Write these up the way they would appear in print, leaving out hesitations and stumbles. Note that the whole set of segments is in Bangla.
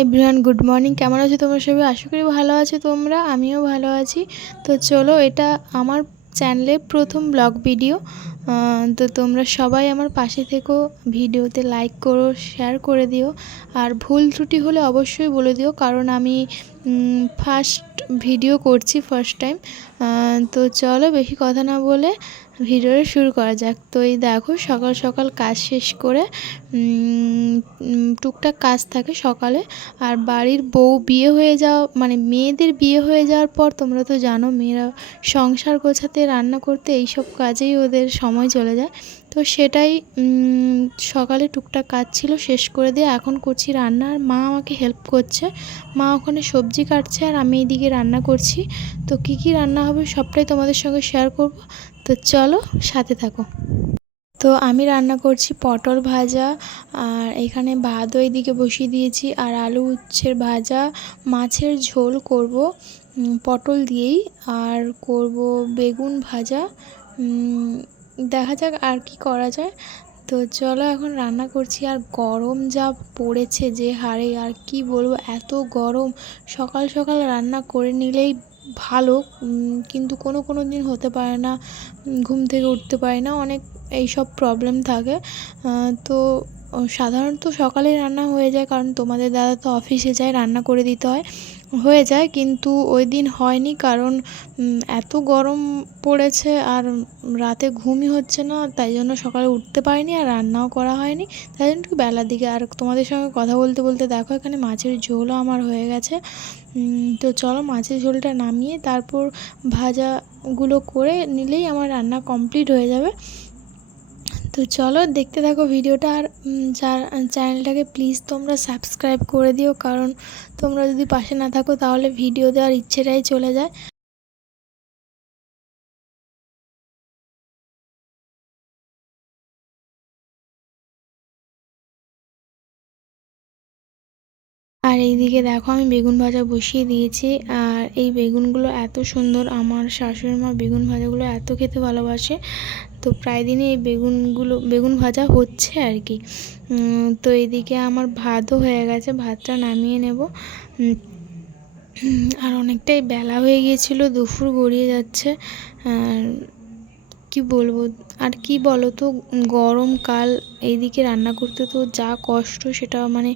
Everyone, good morning. কেমন আছো তোমরা সবাই? আশা করি ভালো আছো তোমরা, আমিও ভালো আছি। তো চলো, এটা আমার চ্যানেলের প্রথম ব্লগ ভিডিও। তো তোমরা সবাই আমার পাশে থেকো, ভিডিওতে লাইক করো, শেয়ার করে দিও। আর ভুল ত্রুটি হলে অবশ্যই বলে দিও, কারণ আমি ফার্স্ট ভিডিও করছি, ফার্স্ট টাইম। তো চলো, বেশি কথা না বলে ভিডিওটা শুরু করা যাক। তো এই দেখো, সকাল সকাল কাজ শেষ করে টুকটাক কাজ থাকে সকালে। আর বাড়ির বউ বিয়ে হয়ে যাওয়া, মানে মেয়েদের বিয়ে হয়ে যাওয়ার পর তোমরা তো জানো, মেয়েরা সংসার গোছাতে, রান্না করতে, এইসব কাজেই ওদের সময় চলে যায়। তো সেটাই সকালে টুকটাক কাজ ছিল, শেষ করে দিয়ে এখন করছি রান্না। আর মা আমাকে হেল্প করছে, মা ওখানে সবজি কাটছে আর আমি এইদিকে রান্না করছি। তো কী কী রান্না হবে সবটাই তোমাদের সঙ্গে শেয়ার করব। তো চলো, সাথে থাকো। তো আমি রান্না করছি পটল ভাজা, আর এখানে ভাতও এইদিকে বসিয়ে দিয়েছি, আর আলু উচ্ছের ভাজা, মাছের ঝোল করব পটল দিয়েই, আর করব বেগুন ভাজা। দেখা যাক আর কি করা যায়। তো চলো, এখন রান্না করছি। আর গরম যা পড়েছে যে হারে, আর কি বলবো, এত গরম। সকাল সকাল রান্না করে নিলেই ভালো, কিন্তু কোনো দিন হতে পারে না, ঘুম থেকে উঠতে পারি না, অনেক এইসব প্রবলেম থাকে। তো সাধারণত সকালেই রান্না হয়ে যায়, কারণ তোমাদের দাদা তো অফিসে যায়, রান্না করে দিতে হয়, হয়ে যায়। কিন্তু ওই দিন হয়নি, কারণ এত গরম পড়েছে আর রাতে ঘুমই হচ্ছে না, তাই জন্য সকালে উঠতে পারিনি আর রান্নাও করা হয়নি। তাই জন্য একটু বেলার দিকে। আর তোমাদের সঙ্গে কথা বলতে বলতে দেখো, এখানে মাছের ঝোলও আমার হয়ে গেছে। তো চলো, মাছের ঝোলটা নামিয়ে তারপর ভাজাগুলো করে নিলেই আমার রান্না কমপ্লিট হয়ে যাবে। তো চলো, দেখতে থাকো ভিডিওটা। আর যার চ্যানেলটাকে প্লিজ তোমরা সাবস্ক্রাইব করে দিও, কারণ তোমরা যদি পাশে না থাকো তাহলে ভিডিও দেওয়ার ইচ্ছেটাই চলে যায়। আর এইদিকে দেখো, আমি বেগুন ভাজা বসিয়ে দিয়েছি। আর এই বেগুনগুলো এত সুন্দর, আমার শাশুড়ি মা বেগুন ভাজাগুলো এত খেতে ভালোবাসে। তো প্রায় দিনই এই বেগুন ভাজা হচ্ছে আর কি। তো এইদিকে আমার ভাতও হয়ে গেছে, ভাতটা নামিয়ে নেব। আর অনেকটাই বেলা হয়ে গিয়েছিল, দুপুর গড়িয়ে যাচ্ছে। আর কি বলবো, আর কি বলো তো, গরমকাল, এইদিকে রান্না করতে তো যা কষ্ট, সেটা মানে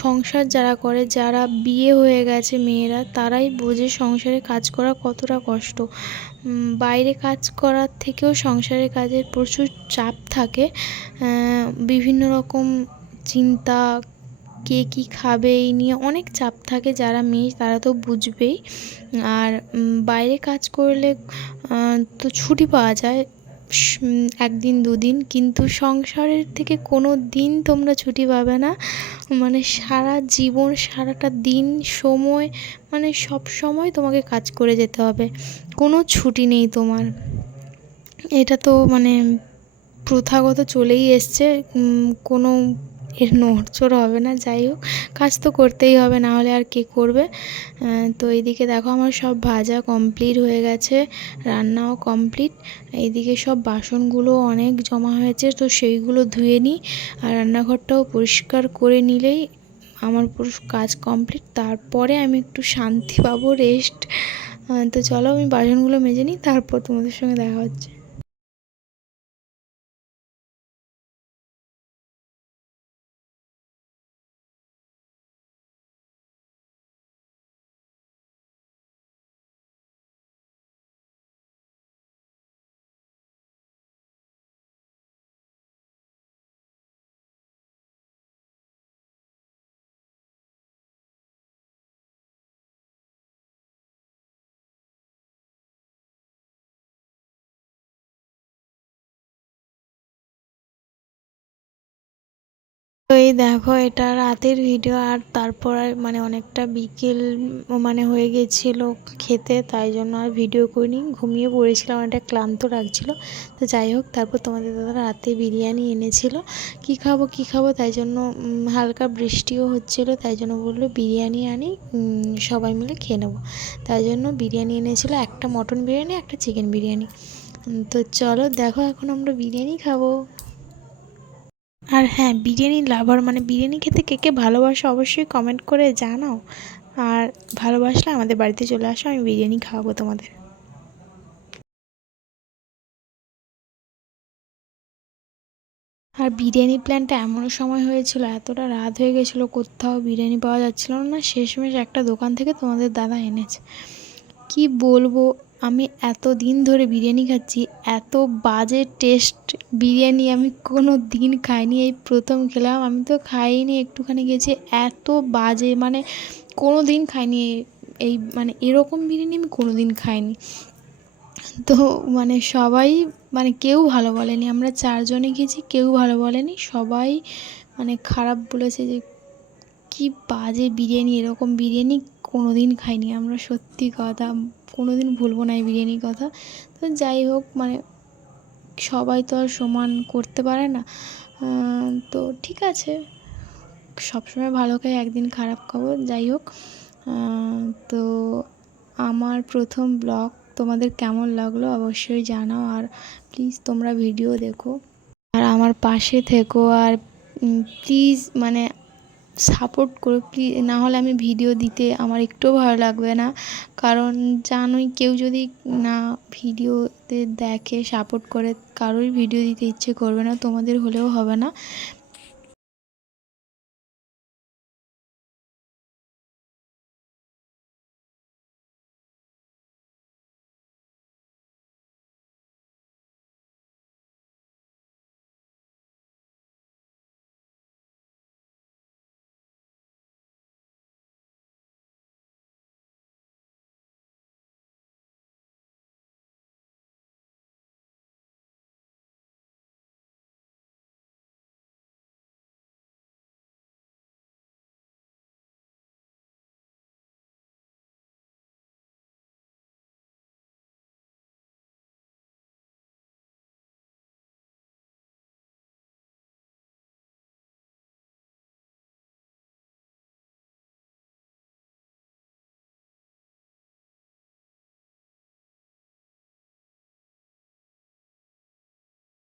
সংসার যারা করে, যারা বিয়ে হয়ে গেছে মেয়েরা, তারাই বোঝে সংসারে কাজ করা কতটা কষ্ট। বাইরে কাজ করার থেকেও সংসারের কাজের প্রচুর চাপ থাকে, বিভিন্ন রকম চিন্তা, কে কী খাবে, এই নিয়ে অনেক চাপ থাকে। যারা মেয়ে তারা তো বুঝবেই। আর বাইরে কাজ করলে তো ছুটি পাওয়া যায় একদিন দুদিন, কিন্তু সংসারের থেকে কোনো দিন তোমরা ছুটি পাবে না। মানে সারা জীবন, সারাটা দিন, সময়, মানে সব সময় তোমাকে কাজ করে যেতে হবে, কোনো ছুটি নেই তোমার। এটা তো মানে প্রথাগত চলেই এসছে, কোনো এর নড়চড় হবে না। যাই হোক, কাজ তো করতেই হবে, না হলে আর কে করবে। তো এইদিকে দেখো, আমার সব ভাজা কমপ্লিট হয়ে গেছে, রান্নাও কমপ্লিট। এইদিকে সব বাসনগুলো অনেক জমা হয়েছে, তো সেইগুলো ধুয়ে নিই। আর রান্নাঘরটাও পরিষ্কার করে নিলেই আমার পুরো কাজ কমপ্লিট। তারপরে আমি একটু শান্তি পাবো, রেস্ট। তো চলো, আমি বাসনগুলো মেজে নিই, তারপর তোমাদের সঙ্গে দেখা হচ্ছে। তো এই দেখো, এটা রাতের ভিডিও। আর তারপর মানে অনেকটা বিকেল মানে হয়ে গেছিলো খেতে, তাই জন্য আর ভিডিও করিনি, ঘুমিয়ে পড়েছিলাম, একটা ক্লান্ত লাগছিলো। তো যাই হোক, তারপর তোমাদের দাদা রাতে বিরিয়ানি এনেছিল। কী খাবো, তাই জন্য হালকা বৃষ্টিও হচ্ছিলো, তাই জন্য বললো বিরিয়ানি আনি, সবাই মিলে খেয়ে নেবো। তাই জন্য বিরিয়ানি এনেছিল, একটা মটন বিরিয়ানি, একটা চিকেন বিরিয়ানি। তো চলো দেখো, এখন আমরা বিরিয়ানি খাবো। আর হ্যাঁ, বিরিয়ানি লাভার মানে বিরিয়ানি খেতে কে কে ভালোবাসো অবশ্যই কমেন্ট করে জানাও। আর ভালোবাসলে আমাদের বাড়িতে চলে আসো, আমি বিরিয়ানি খাওয়াবো তোমাদের। আর বিরিয়ানি প্ল্যানটা এমনও সময় হয়েছিল, এতটা রাত হয়ে গেছিলো, কোথাও বিরিয়ানি পাওয়া যাচ্ছিল না, শেষমেশ একটা দোকান থেকে তোমাদের দাদা এনেছে। কি বলবো, আমি এত দিন ধরে বিরিয়ানি খাচ্ছি, এত বাজে টেস্ট বিরিয়ানি আমি কোনো দিন খাইনি, এই প্রথম খেলাম। আমি তো খাইনি, একটুখানি গেছি, এত বাজে মানে কোনো দিন খাইনি। এই মানে এরকম বিরিয়ানি আমি কোনো দিন খাইনি। তো মানে সবাই মানে কেউ ভালো বলেনি, আমরা চারজনে গেছি, কেউ ভালো বলেনি, সবাই মানে খারাপ বলেছে যে কি বাজে বিরিয়ানি, এরকম বিরিয়ানি কোনো দিন খাইনি আমরা, সত্যি কথা, কোনো দিন ভুলবো না এই বিরিয়ানির কথা। তো যাই হোক, মানে সবাই তো আর সমান করতে পারে না। তো ঠিক আছে, সবসময় ভালো খাই, একদিন খারাপ খাবো, যাই হোক। তো আমার প্রথম ব্লগ তোমাদের কেমন লাগলো অবশ্যই জানাও, আর প্লিজ তোমরা ভিডিও দেখো আর আমার পাশে থেকো, আর প্লিজ মানে সাপোর্ট করো প্লিজ, না হলে আমি ভিডিও দিতে আমার একটুও ভালো লাগবে না। কারণ জানোই, কেউ যদি না ভিডিওতে দেখে সাপোর্ট করে, কারোই ভিডিও দিতে ইচ্ছে করবে না, তোমাদের হলেও হবে না।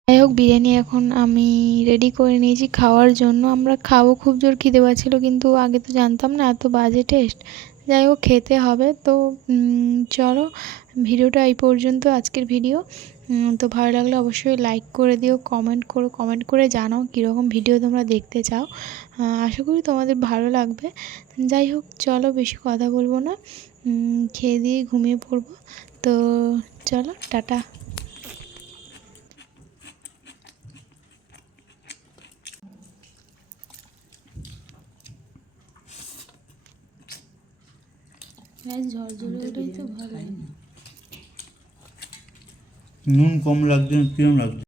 যাই হোক, বিরিয়ানি এখন আমি রেডি করে নিয়েছি খাওয়ার জন্য, আমরা খাবো, খুব জোর খিদে পাচ্ছিলো, কিন্তু আগে তো জানতাম না এত বাজে টেস্ট। যাই হোক, খেতে হবে তো। চলো, ভিডিওটা এই পর্যন্ত, আজকের ভিডিও। তো ভালো লাগলে অবশ্যই লাইক করে দিও, কমেন্ট করো, কমেন্ট করে জানাও কীরকম ভিডিও তোমরা দেখতে চাও। আশা করি তোমাদের ভালো লাগবে। যাই হোক, চলো, বেশি কথা বলবো না, খেয়ে দিয়ে ঘুমিয়ে পড়বো। তো চলো, টাটা। ঝরঝরে ওটাই তো ভালো। নুন কম লাগছে, কিরম লাগছে?